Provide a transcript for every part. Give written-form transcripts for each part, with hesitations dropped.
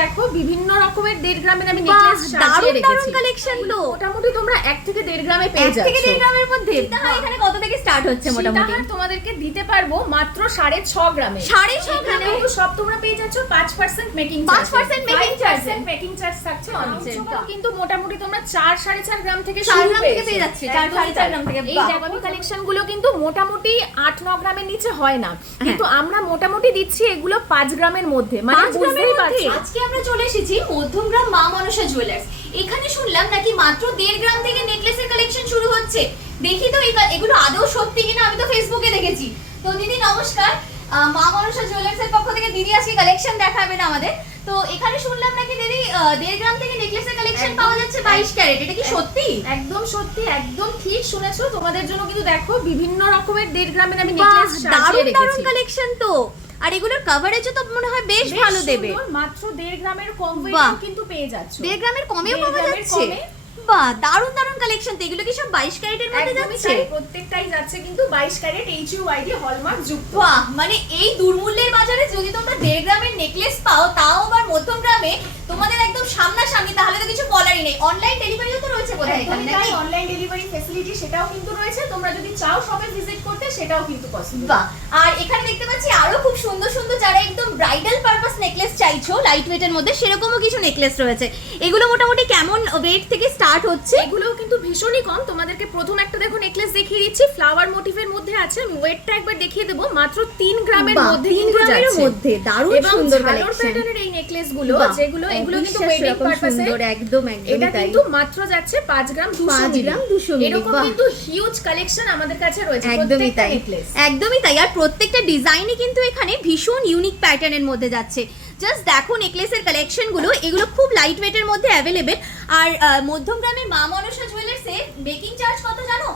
দেখো বিভিন্ন রকমের 1.5 গ্রামের আমি নেকলেস সাজিয়ে রেখেছি। দারুণ কালেকশন তো। মোটামুটি তোমরা 1 থেকে 1.5 গ্রামে পেয়ে যাচ্ছ। 1 থেকে 1.5 গ্রামের মধ্যে এখানে কত থেকে স্টার্ট হচ্ছে মোটামুটি? সীতাহার তোমাদেরকে দিতে পারবো মাত্র 6.5 গ্রামে। 6.5 গ্রামে কিন্তু সব তোমরা পেয়ে যাচ্ছ 5% making charge. 5% making charge. Making charge থাকছে অনলি। কিন্তু মোটামুটি তোমরা 4-4.5 গ্রাম থেকে 4 শুরু গ্রাম থেকে পেয়ে যাচ্ছে। 4-4.5 গ্রাম থেকে। এই দেবাবি কালেকশন গুলো কিন্তু মোটামুটি 8-9 গ্রামের নিচে হয় না, কিন্তু আমরা মোটামুটি দিচ্ছি এগুলো 5 গ্রামের মধ্যে। মানে 5 গ্রামের বুঝতেই মধ্যে। পারছো। আজকে আমরা চলে এসেছি মধ্যমগ্রাম মা মনসা জুয়েলার্স। এখানে শুনলাম নাকি মাত্র 1.5 গ্রাম থেকে নেকলেসের কালেকশন শুরু হচ্ছে। দেখি তো এগুলো আদৌ সত্যি কিনা, আমি তো ফেসবুকে দেখেছি। তো দিদি নমস্কার, মা মনসা জুয়েলার্স এর পক্ষ থেকে দিদি আজকে কালেকশন দেখাবেন আমাদের। তো এখানে শুনলাম নাকি দিদি 1.5 গ্রাম থেকে নেকলেসের কালেকশন পাওয়া যাচ্ছে 22 ক্যারেট, এটা কি সত্যি? একদম সত্যি, একদম ঠিক শুনেছো। তোমাদের জন্য কিন্তু দেখো বিভিন্ন রকমের 1.5 গ্রামের আমি নেকলেস সাজিয়ে রেখেছি। দারুণ কালেকশন তো। আর এগুলোর কভারেজও তো মনে হয় বেশ ভালো দেবে। মাত্র 1.5 গ্রামের কম ওয়েটও কিন্তু পেয়ে যাচ্ছ। 1.5 গ্রামের কমেও পাওয়া যাচ্ছে। বাহ, দারুণ দারুণ কালেকশন তো। এগুলো কি সব 22 ক্যারেটের মধ্যে যাচ্ছে? প্রত্যেকটাই যাচ্ছে কিন্তু 22 ক্যারেট HUID হলমার্ক যুক্ত। বাহ, মানে এই দুর্মূল্যের বাজারে যদি তোমরা 1.5 গ্রামের নেকলেস পাও, তাও আবার মধ্যম গ্রামে, তোমাদের একদম সামনাসামনি, তাহলে তো কিছু বলারই নেই। অনলাইন ডেলিভারিও তো রয়েছে বোধহয় এখানে নাকি? অনলাইন ডেলিভারি ফ্যাসিলিটি সেটাও কিন্তু রয়েছে। তোমরা যদি চাও শপে ভিজিট করতে সেটাও কিন্তু পসিবল। বাহ, আর এখানে দেখতে পাচ্ছি আরো খুব সুন্দর সুন্দর, যারা একদম ব্রাইডাল পারপাস নেকলেস চাইছো লাইট ওয়েটের মধ্যে, সেরকমও কিছু নেকলেস রয়েছে। এগুলো মোটামুটি কেমন ওয়েট থেকে স্টার্ট হচ্ছে? এগুলোও কিন্তু ভীষণই কম। তোমাদেরকে প্রথম একটা দেখো নেকলেস দেখিয়ে দিচ্ছি, ফ্লাওয়ার মোটিভের মধ্যে আছে। আমি ওয়েটটা একবার দেখিয়ে দেবো, মাত্র 3 গ্রামের মধ্যে কিন্তু যাচ্ছে। দারুণ সুন্দর ঝালর প্যাটার্নের এই নেকলেস গুলো, যেগুলো এগুলো কিন্তু ওয়েডিং পারপাসে একদম এটা কিন্তু মাত্র যাচ্ছে 5 গ্রাম 200 মিলি। এরকম কিন্তু হিউজ কালেকশন আমাদের কাছে রয়েছে। একদমই তাই, একদমই তাই। আর প্রত্যেকটা ডিজাইনই কিন্তু এখানে ভীষণ ইউনিক প্যাটার্নের মধ্যে যাচ্ছে। জাস্ট দেখো নেকলেসের কালেকশন গুলো, এগুলো খুব লাইট ওয়েটের মধ্যে অ্যাভেলেবেল। আর মধ্যমগ্রামের মা মনসা জুয়েলার্সে মেকিং চার্জ কত জানো?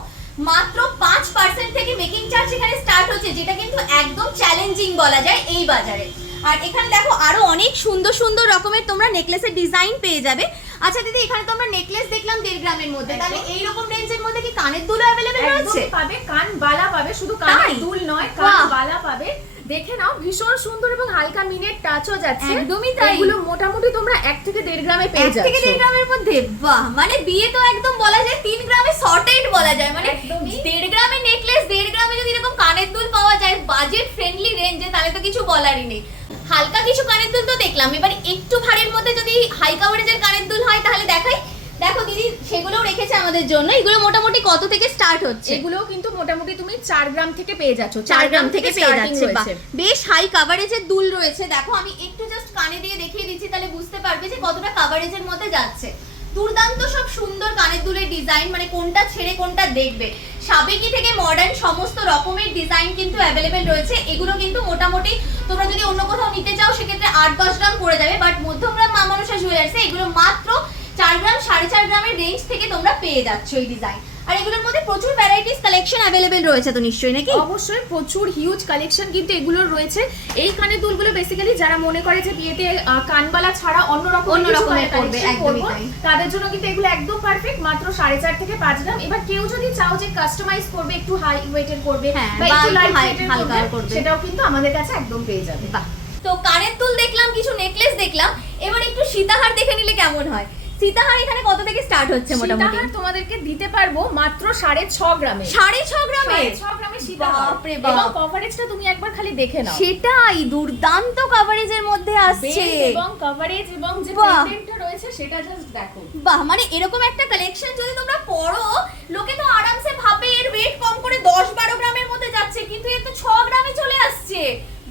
মাত্র 5% থেকে মেকিং চার্জ এখানে স্টার্ট হচ্ছে, যেটা কিন্তু একদম চ্যালেঞ্জিং বলা যায় এই বাজারে। আর এখানে দেখো আরো অনেক সুন্দর সুন্দর রকমের তোমরা নেকলেসের ডিজাইন পেয়ে যাবে। আচ্ছা দিদি, এখানে তো আমরা নেকলেস দেখলাম 1.5 গ্রামের মধ্যে, তাহলে এই রকম রেঞ্জের মধ্যে কি কানের দুলও अवेलेबल রয়েছে? পাবে, কান বালা পাবে, শুধু কানের দুল নয়, কান বালা পাবে। দেখে নাও, ভীষণ সুন্দর এবং হালকা মিনের টাচও যাচ্ছে। একদমই তাই। এগুলো মোটামুটি তোমরা 1 থেকে 1.5 গ্রামে পেয়ে যাচ্ছ। 1 থেকে 1.5 গ্রামের মধ্যে। বাহ, মানে বিয়ে তো একদম বলা যায় 3 গ্রামে সর্টেড বলা যায়। মানে 1.5 গ্রামের নেকলেস 1.5 গ্রামে যদি এরকম কানের দুল পাওয়া যায় বাজেট ফ্রেন্ডলি রেঞ্জে, তাহলে তো কিছু বলারই নেই। হালকা কিছু কানের দুল তো দেখলাম, এবার একটু ভারীর মধ্যে যদি হাই কাভারেজের কানের দুল হয় তাহলে দেখাই। দেখো দিদি সেগুলোও রেখেছে আমাদের জন্য। এগুলো মোটামুটি কত থেকে স্টার্ট হচ্ছে? এগুলোও কিন্তু মোটামুটি তুমি 4 গ্রাম থেকে পেয়ে যাচ্ছ। 4 গ্রাম থেকে পেয়ে যাচ্ছে। বেশ হাই কাভারেজের দুল রয়েছে। দেখো আমি একটু জাস্ট কানে দিয়ে দেখিয়ে দিচ্ছি, তাহলে বুঝতে পারবে যে কতটা কাভারেজের মধ্যে যাচ্ছে। দুর্দান্ত সব সুন্দর কানের দুলের ডিজাইন, মানে কোনটা ছেড়ে কোনটা দেখবে। সাবেকি থেকে মডার্ন সমস্ত রকমের ডিজাইন কিন্তু অ্যাভেলেবেল রয়েছে। এগুলো কিন্তু মোটামুটি তোমরা যদি অন্য কোথাও নিতে চাও সেক্ষেত্রে 8-10 গ্রাম পড়ে যাবে, বাট মধ্যমগ্রাম মা মনসা জুয়েলার্সে এগুলো মাত্র 4 গ্রাম 4.5 গ্রামের রেঞ্জ থেকে তোমরা পেয়ে যাচ্ছ এই ডিজাইন। আর এগুলোর মধ্যে প্রচুর ভ্যারাইটিস কালেকশন अवेलेबल রয়েছে তো নিশ্চয়ই নাকি? অবশ্যই প্রচুর হিউজ কালেকশন কিন্তু এগুলোর রয়েছে। এই কানের দুলগুলো বেসিক্যালি যারা মনে করে যে বিয়েতে কানবালা ছাড়া অন্য রকমের করবে, একদমই তাই, তাদের জন্য কিন্তু এগুলো একদম পারফেক্ট। মাত্র 4.5 থেকে 5 গ্রাম। এবার কেউ যদি চাও যে কাস্টমাইজ করবে, একটু হাই ওয়েটের করবে বা একটু লাইট ওয়েটের করবে, সেটাও কিন্তু আমাদের কাছে একদম পেয়ে যাবে। তো কানের দুল দেখলাম, কিছু নেকলেস দেখলাম, এবার একটু সীতাহার দেখে নিলে কেমন হয়? সীতাহার এখানে কত থেকে স্টার্ট হচ্ছে মোটামুটি? সীতাহার তোমাদেরকে দিতে পারবো মাত্র 6.5 গ্রামে। 6.5 গ্রামে? 6.5 গ্রামে সীতাহার। বাপ রে বাপ। এবং কভারেজটা তুমি একবার খালি দেখে নাও। সেটাই, দুর্দান্ত কভারেজের মধ্যে আসছে। এবং কভারেজ এবং যে পেন্ডেন্টটা রয়েছে সেটা জাস্ট দেখো। বাহ, মানে এরকম একটা কালেকশন যদি তোমরা পরো, লোকে তো আরামসে ভাবে এর ওয়েট কম করে 10-12 গ্রামের মধ্যে যাচ্ছে, কিন্তু এর তো 6 গ্রামে চলে আসছে।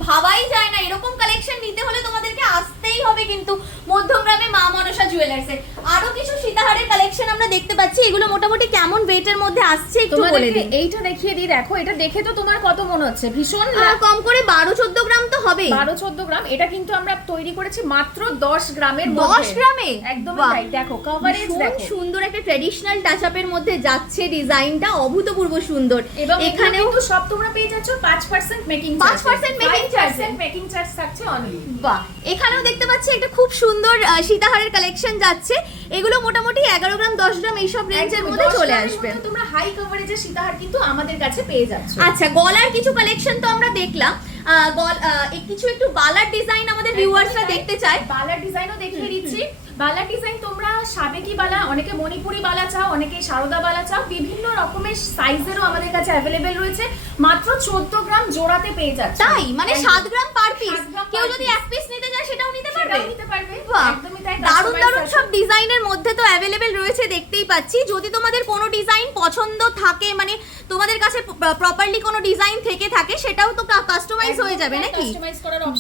ভাবাই যায় না। এরকম কালেকশন নিতে হলে তোমাদেরকে আসতেই হবে কিন্তু মধ্যমগ্রামে মা মনসা জুয়েলার্সে। আরো কিছু সীতাহারের কালেকশন আমরা দেখতে পাচ্ছি। এগুলো মোটামুটি কেমন ওয়েটের মধ্যে আসছে একটু বলে দিন। এইটা দেখিয়ে দিই। দেখো, এটা দেখে তো তোমার কত মনে হচ্ছে? ভীষণ কম করে 12-14 গ্রাম তো হবে। 12-14 গ্রাম। এটা কিন্তু আমরা তৈরি করেছি মাত্র 10 গ্রামের মধ্যে। 10 গ্রামে? একদম তাই। দেখো কভারেজ দেখো, সুন্দর একটা ট্র্যাডিশনাল টাচ আপের মধ্যে যাচ্ছে। ডিজাইনটা অভূতপূর্ব সুন্দর। এবং এখানে কিন্তু সব তোমরা পেয়ে যাচ্ছ 5% মেকিং চার্জ। 5% মেকিং চার্জ থাকছে অনলি। বাহ, এখানেও দেখতে পাচ্ছি একটা খুব সুন্দর সীতাহারের কালেকশন যাচ্ছে। এগুলো মোটামুটি 11 গ্রাম 10 গ্রাম এই সব রেঞ্জের মধ্যে চলে আসবে। তোমরা হাই কভারেজের সীতাহার কিন্তু আমাদের কাছে পেয়ে যাচ্ছ। আচ্ছা, গলার কিছু কালেকশন তো আমরা দেখলাম। কিছু একটু বালার ডিজাইন আমাদের ভিউয়ার্সরা দেখতে চায়। বালার ডিজাইনও দেখিয়ে দিচ্ছি। বালার ডিজাইন তোমরা সাবেকি বালা, অনেকে মণিপুরি বালা চাও, অনেকে সারদা বালা চাও, বিভিন্ন রকমের সাইজেরও আমাদের কাছে অ্যাভেলেবেল রয়েছে। মাত্র 14 গ্রাম জোড়াতে পেয়ে যাচ্ছে। তাই মানে 7 গ্রাম পার পিস। কেউ যদি এক পিস নিতে চায় সেটাও নিতে পারবে। একদমই তাই। দারুণ দারুণ সব ডিজাইনের মধ্যে তো অ্যাভেলেবেল রয়েছে, দেখতেই পাচ্ছি। যদি তোমাদের কোনো ডিজাইন পছন্দ থাকে, মানে তোমাদের কাছে প্রপারলি কোনো ডিজাইন থেকে থাকে, সেটাও তো কাস্টমাইজ হয়ে যাবে নাকি?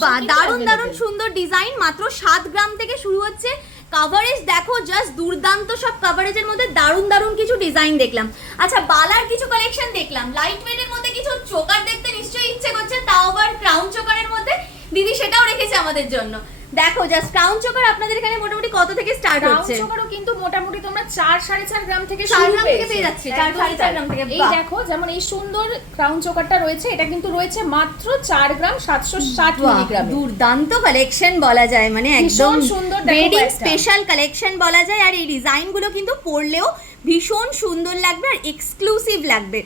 বাহ, দারুণ দারুণ সুন্দর ডিজাইন। মাত্র 7 গ্রাম থেকে শুরু হচ্ছে। কভারেজ দেখো, জাস্ট দুর্দান্ত সব কভারেজের মধ্যে দারুণ দারুণ কিছু ডিজাইন দেখলাম। আচ্ছা, বালার কিছু কালেকশন দেখলাম। লাইট ওয়েটের মধ্যে কিছু চোকার দেখতে নিশ্চয়ই ইচ্ছে করছে, তাও আবার ক্রাউন চোকারের মধ্যে। দিদি সেটাও রেখেছে আমাদের জন্য। দেখো জাস্ট ক্রাউন চোকার আপনাদের এখানে মোটামুটি কত থেকে স্টার্ট হচ্ছে? ক্রাউন চোকারও কিন্তু মোটামুটি তোমরা 4-4.5 গ্রাম থেকে 4 গ্রাম থেকে পেয়ে যাচ্ছে। 4-4.5 গ্রাম থেকে। এই দেখো, যেমন এই সুন্দর ক্রাউন চোকারটা রয়েছে, এটা কিন্তু রয়েছে মাত্র 4 গ্রাম 760 মিলিগ্রাম। দুর্দান্ত কালেকশন বলা যায়, মানে একদম সুন্দর ওয়েডিং স্পেশাল কালেকশন বলা যায়। আর এই ডিজাইনগুলো কিন্তু পরলেও ভীষণ সুন্দর লাগবে আর এক্সক্লুসিভ লাগবে।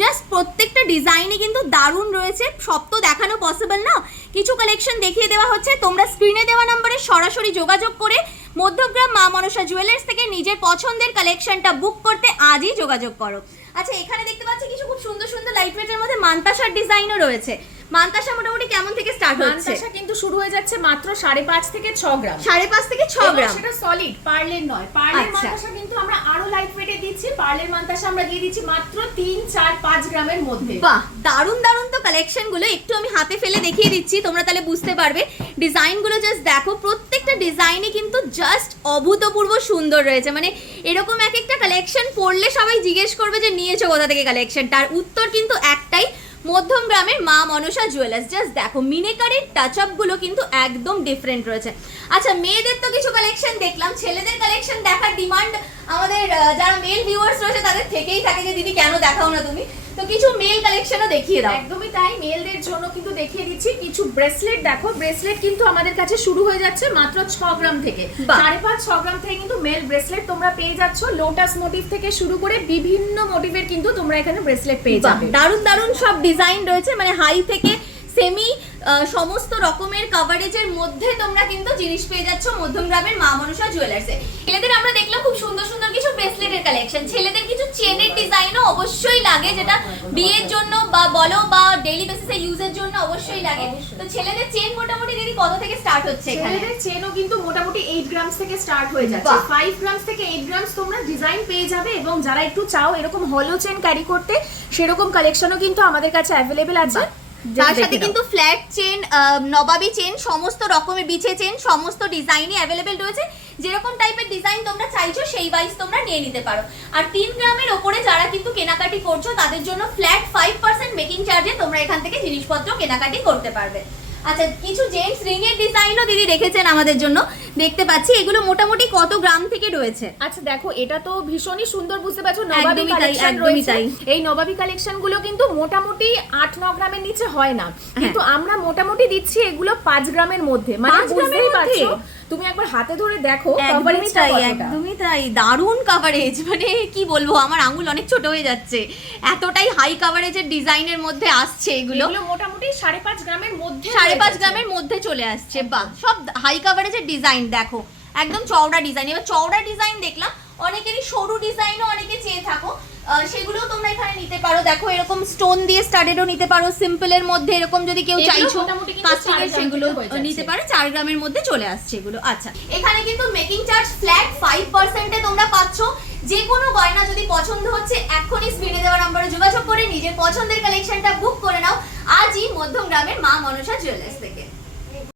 জাস্ট প্রত্যেকটা ডিজাইনে কিন্তু দারুণ রয়েছে। সব তো দেখানো পসিবল না, কিছু কালেকশন দেখিয়ে দেওয়া হচ্ছে। তোমরা স্ক্রিনে দেওয়া নম্বরে সরাসরি যোগাযোগ করে মধ্যগ্রাম মা মনসা জুয়েলার্স থেকে নিজের পছন্দের কালেকশনটা বুক করতে আজই যোগাযোগ করো। আচ্ছা, এখানে দেখতে পাচ্ছি কিছু খুব সুন্দর সুন্দর লাইট ওয়েটের মধ্যে মান্তাসার ডিজাইনও রয়েছে। মান্তাসা মোটামুটি কেমন থেকে স্টার্ট হচ্ছে? মান্তাসা কিন্তু শুরু হয়ে যাচ্ছে মাত্র 5.5 থেকে 6 গ্রাম। 5.5 থেকে 6 গ্রাম। সেটা সলিড, পার্লের নয়। পার্লের মান্তাসা কিন্তু আমরা আরো লাইট ওয়েটে দিচ্ছি। পার্লের মান্তাসা আমরা দিয়ে দিচ্ছি মাত্র 3, 4, 5 গ্রামের মধ্যে। বাহ, দারুণ দারুণ তো কালেকশন গুলো। একটু আমি হাতে ফেলে দেখিয়ে দিচ্ছি, তোমরা তাহলে বুঝতে পারবে। ডিজাইন গুলো জাস্ট দেখো, প্রত্যেকটা ডিজাইনে কিন্তু জাস্ট অভূতপূর্ব সুন্দর রয়েছে। মানে এরকম এক একটা কালেকশন পড়লে সবাই জিজ্ঞেস করবে যে নিয়েছো কোথা থেকে কালেকশন। তার উত্তর কিন্তু একটাই, মধ্যমগ্রামের মা মনসা জুয়েলার্স। জাস্ট দেখো, মিনেকারির টাচ আপ গুলো কিন্তু একদম ডিফারেন্ট রয়েছে। আচ্ছা, মেয়েদের তো কিছু কালেকশন দেখলাম, ছেলেদের কালেকশন দেখার ডিমান্ড আমাদের যারা মেল ভিউয়ার্স রয়েছে তাদের থেকেই থাকে যে দিদি কেন দেখাও না তুমি। তো কিছু মেল কালেকশনও দেখিয়ে দাও। একদমই তাই, মেলদের জন্য কিন্তু দেখিয়ে দিচ্ছি কিছু ব্রেসলেট। দেখো, ব্রেসলেট কিন্তু আমাদের কাছে শুরু হয়ে যাচ্ছে মাত্র 6 গ্রাম থেকে। 5.5-6 গ্রাম থেকে কিন্তু মেল ব্রেসলেট তোমরা পেয়ে যাচ্ছ। লোটাস মোটিভ থেকে শুরু করে বিভিন্ন মোটিভের কিন্তু তোমরা এখানে ব্রেসলেট পেয়ে যাবে। দারুণ দারুণ সব ডিজাইন রয়েছে, মানে হাই থেকে সেমি সমস্ত রকমের কভারেজের মধ্যে তোমরা কিন্তু জিনিস পেয়ে যাচ্ছ মধ্যমগ্রামের মা মনসা জুয়েলার্সে। ছেলেদের আমরা দেখলাম খুব সুন্দর সুন্দর কিছু ব্রেসলেটের কালেকশন। ছেলেদের কিছু চেনের ডিজাইনও অবশ্যই লাগে, যেটা বিয়ের জন্য বা বলো বা ডেইলি বেসিসে ইউজের জন্য অবশ্যই লাগে। তো ছেলেদের চেন মোটামুটি দিদি কত থেকে স্টার্ট হচ্ছে? ছেলেদের চেনও কিন্তু মোটামুটি 8 গ্রাম থেকে স্টার্ট হয়ে যাচ্ছে। 5 গ্রাম থেকে 8 গ্রাম তোমরা ডিজাইন পেয়ে যাবে। এবং যারা একটু চাও এরকম হলো চেন ক্যারি করতে, সেরকম কালেকশনও কিন্তু আমাদের কাছে অ্যাভেলেবেল আছে। তার সাথে কিন্তু ফ্ল্যাট চেন, নবাবী চেন, সমস্ত রকমের বিছে চেন, সমস্ত ডিজাইনই অ্যাভেলেবেল রয়েছে। যেরকম টাইপের ডিজাইন তোমরা চাইছো সেই ওয়াইজ তোমরা নিয়ে নিতে পারো। আর 3 গ্রামের ওপরে যারা কিন্তু কেনাকাটি করছো তাদের জন্য ফ্ল্যাট 5% মেকিং চার্জে তোমরা এখান থেকে জিনিসপত্র কেনাকাটি করতে পারবে। আচ্ছা, কিছু জেন্টস রিং এর ডিজাইনও দিদি রেখেছেন আমাদের জন্য, দেখতে পাচ্ছি। এগুলো মোটামুটি কত গ্রাম থেকে রয়েছে? আচ্ছা দেখো, এটা তো ভীষণই সুন্দর, বুঝতে পারছো নবাবী কালেকশন রয়েছে। এই নবাবী কালেকশন গুলো কিন্তু মোটামুটি 8-9 গ্রামের নিচে হয় না, কিন্তু আমরা মোটামুটি দিচ্ছি এগুলো 5 গ্রামের মধ্যে। মানে বুঝতেই পারছো, তুমি একবার হাতে ধরে দেখো কভারেজটা কতটা। একদমই তাই, দারুণ কভারেজ। মানে কি বলবো, আমার আঙ্গুল অনেক ছোট হয়ে যাচ্ছে, এতটাই হাই কভারেজের ডিজাইনের মধ্যে আসছে এগুলো। মোটামুটি 5.5 গ্রামের মধ্যে, 5.5 গ্রামের মধ্যে চলে আসছে। বাহ, সব হাই কভারেজের ডিজাইন দেখো, একদম চওড়া ডিজাইন। এবার চওড়া ডিজাইন দেখলাম, অনেকেরই সরু ডিজাইনও অনেকে চেয়ে থাকো, সেগুলোও তোমরা এখানে নিতে পারো। দেখো, এরকম স্টোন দিয়ে স্টাডেডও নিতে পারো, সিম্পলের মধ্যে এরকম যদি কেউ চাইছো কাস্টিকের সেগুলো নিতে পারো। 4 গ্রামের মধ্যে চলে আসছে এগুলো। আচ্ছা, এখানে কিন্তু মেকিং চার্জ ফ্ল্যাট 5% তোমরা পাচ্ছ। যে কোনো গয়না যদি পছন্দ হচ্ছে এখনই স্ক্রিনে দেওয়া নম্বরে যোগাযোগ করে নিজের পছন্দের কালেকশনটা বুক করে নাও আজই মধ্যমগ্রামের মা মনসা জুয়েলার্স থেকে।